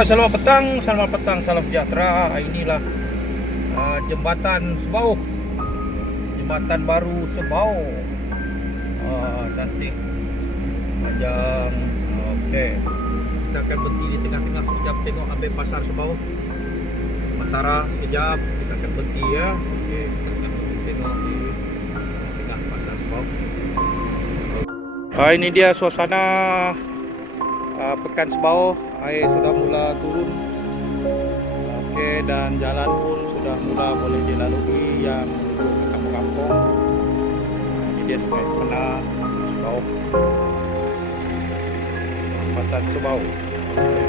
Selamat petang, salam sejahtera. Inilah jembatan Sebau, jembatan baru Sebau. Cantik, panjang. Okey, kita akan berhenti di tengah-tengah sekejap tengok ambil pasar Sebau. Sementara sekejap kita akan berhenti ya. Okey, kita akan berhenti tengok di tengah pasar Sebau. Ini dia suasana Pekan Sebau. Air sudah mula turun. Okey, dan jalan pun sudah mula boleh dilalui yang menuju ke kampung-kampung. Ini dia Sungai Kemenang Sebau, Jembatan Sebau. Okey,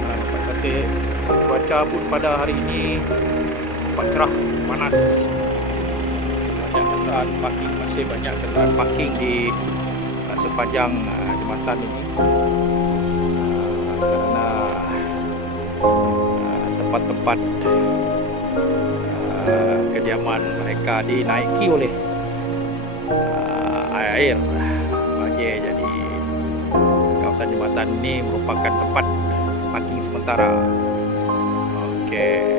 nampak cantik. Cuaca pun pada hari ini nampak cerah, panas. Banyak kenderaan parking, masih banyak kenderaan parking di sepanjang jembatan ini. Kerana tempat-tempat kediaman mereka dinaiki oleh air banjir. Jadi kawasan jembatan ini merupakan tempat parking sementara. Okey,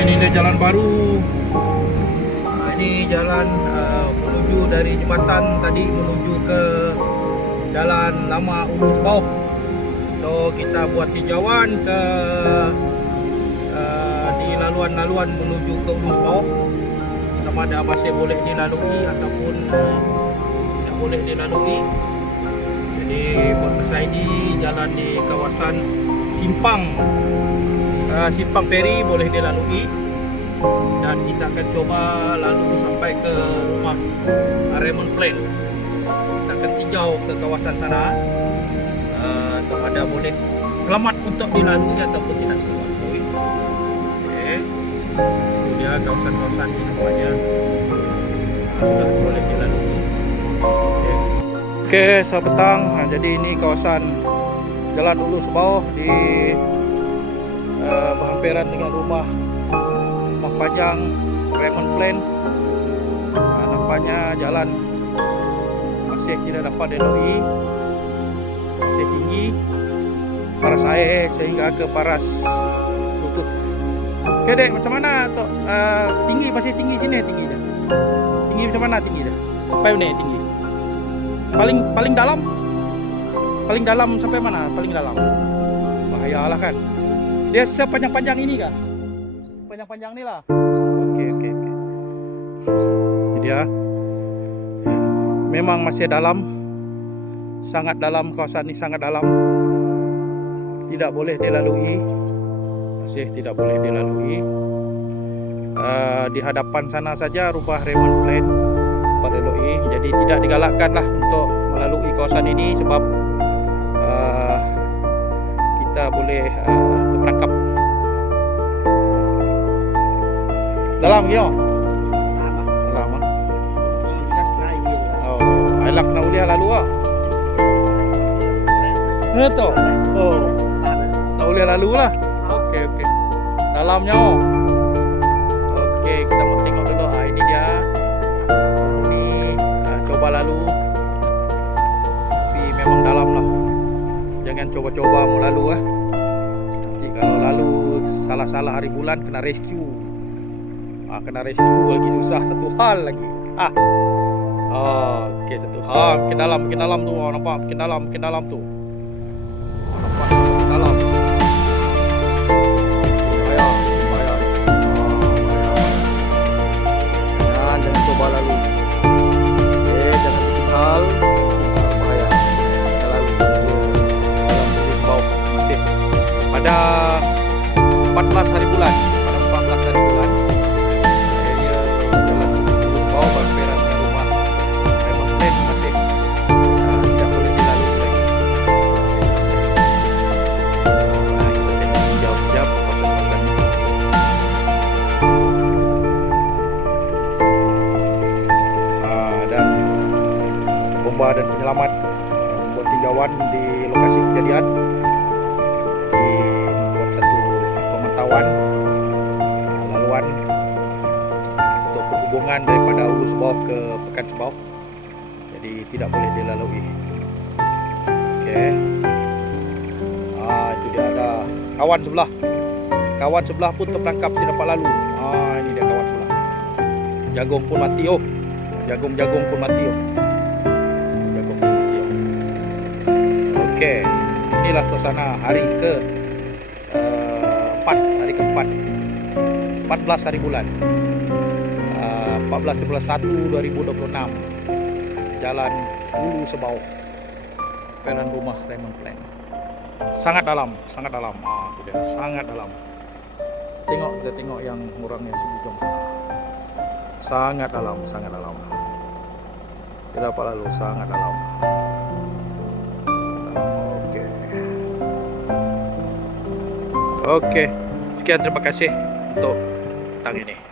ini dia jalan baru. Ini jalan menuju dari jembatan tadi menuju ke jalan lama Ulu Sebau. So kita buat tinjauan ke di laluan-laluan menuju ke Ulu Sebau, sama ada masih boleh dilalui ataupun tidak boleh dilalui. Jadi buat masa ini jalan di kawasan Simpang Feri boleh dilalui, dan kita akan coba lalu sampai ke rumah Raymond Plain. Kita akan tinjau ke kawasan sana, sama ada boleh selamat untuk dilalui ataupun tidak selamat. Okey, itu dia kawasan-kawasan ini nampaknya sudah boleh dilalui. Okey, selamat petang. Jadi ini kawasan Jalan Ulu Sebau di berhampiran dengan rumah panjang Raymond Plain. Nampaknya jalan masih tidak dapat dilalui, masih tinggi paras air sehingga ke paras lutut. Okey dek, macam mana tu? Tinggi, masih tinggi sini, tinggi dah. Tinggi macam mana tinggi dah? Sampai mana tinggi? Paling dalam? Paling dalam sampai mana? Paling dalam. Bahayalah kan. Dia sepanjang-panjang ini kah? Panjang-panjang ni lah. Okey. Ini dia. Memang masih dalam. Sangat dalam, kawasan ini sangat dalam. Tidak boleh dilalui. Masih tidak boleh dilalui. Di hadapan sana saja rumah Raymond Plain dapat dilalui. Jadi tidak digalakkan lah untuk melalui kawasan ini sebab kita boleh terperangkap. Dalam ya? Dalam ah. Oh, elak nak uliah lalu ah. Itu. Oh. Nak uliah lalu lah. Okey. Dalamnya oh. Okey, kita mau tengok dulu. Ini dia. Ini coba lalu. Tapi memang dalam lah. Jangan coba-coba mau lalu ah. Nanti kalau lalu salah-salah hari bulan kena rescue. Kena rescue lagi susah, satu hal lagi. Okey, satu hal. Makin dalam tu. Nampak makin dalam tu. Nampak makin dalam. Bahaya. Jangan coba lalu. Jangan bikin hal. Bahaya. Jangan lalu. Dalam Ulu Sebau masih pada 14 hari bulan. Pada 14 hari bulan. Dan penyelamat membuat tinjauan di lokasi kejadian. Jadi membuat satu pemantauan laluan penghubungan daripada Hulu Sebau ke Pekan Sebau, jadi tidak boleh dilalui. Okey. Itu dia ada kawan sebelah. Kawan sebelah pun terperangkap, tidak dapat lalu. Ini dia kawan sebelah. Jagung pun mati. Jagung pun mati. Jagung pun mati. Okey. Inilah suasana hari ke-4, 14 hari bulan 14 bulan 1 2026, Jalan Hulu Sebau, pelan rumah Raymond Plan. Sangat dalam. Itu dia, sangat dalam. Kita tengok yang orang yang sebujung sana. Sangat dalam. Tidak dapat lalu, sangat dalam. Okey. Sekian, terima kasih untuk tang ini.